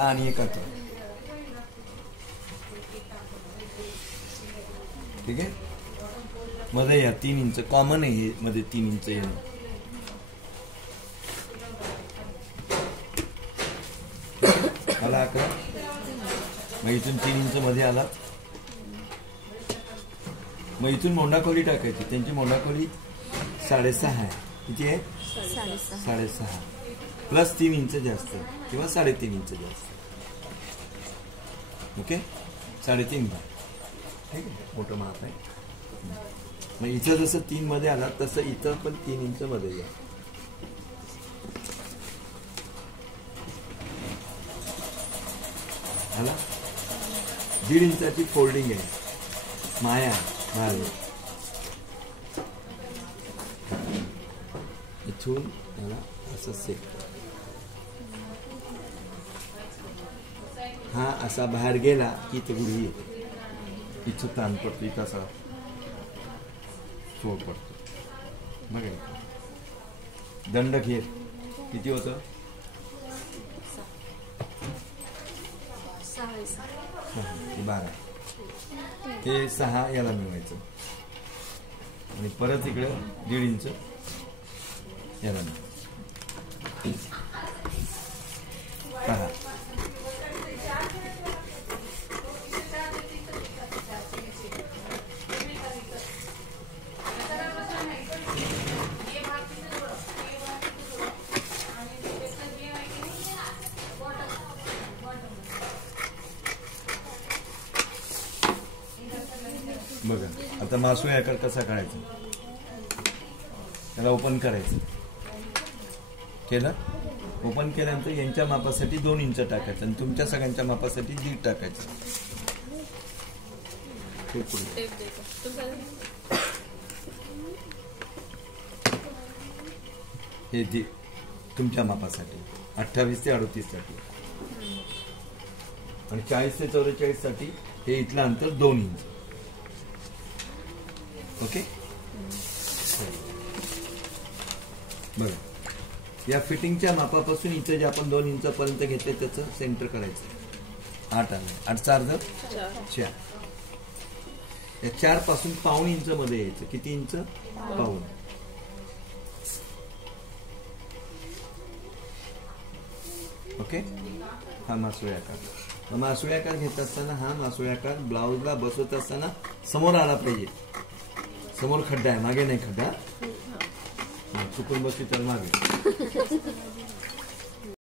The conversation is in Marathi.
आणि एक आता ठीक आहे. मध्ये या 3 इंच कॉमन आहे, हे मध्ये 3 इंच येणं. आला 11. मग इथून 3 इंच मध्ये आला. मग इथून मोंडाखोली टाकायची. त्यांची मोंडाखोली 6.5 आहे. किती आहे? 6.5 प्लस 3 इंच जास्त किंवा 3.5 इंच जास्त. ओके, 3.5 ठीक आहे, मोठं माप आहे. मग इथं जसं 3 मध्ये आला तसं इथं पण 3 इंच मध्ये या. आला 1.5 इंचाची फोल्डिंग आहे. माया भारी इथून याला असं सेट. हा असा बाहेर गेला की इथं गुढी येते. इथं ताण पडतो, इथं असा चोट पडतो. बघा दंड घेर किती होतं? 12. ते 6 याला मिळवायचं आणि परत इकडे 1.5 इंच याला मिळवायचं. बघा आता मासोळी आकार कसा काढायचा. त्याला ओपन करायचं. केलं. ओपन केल्यानंतर यांच्या मापासाठी 2 इंच टाकायचं आणि तुमच्या सगळ्यांच्या मापासाठी 1.5 टाकायचं. हे तुमच्या मापासाठी 28 ते 38 साठी आणि 40 ते 44 साठी हे इथलं अंतर 2 इंच. ओके, बघा या फिटिंगच्या मापापासून इथं जे आपण 2 इंच पर्यंत घेतले त्याचं सेंटर करायचं. 8 आलं. 8 4 4. या 4 पासून पाऊण इंच मध्ये यायचं. किती इंच? पाऊण. ओके, हा मासोळी आकार. मासोळी आकार घेत असताना हा मासोळी आकार ब्लाऊजला बसवत असताना समोर आला पाहिजे. समोर खड्डा आहे, मागे नाही खड्डा. चुकून बसली तर मागे.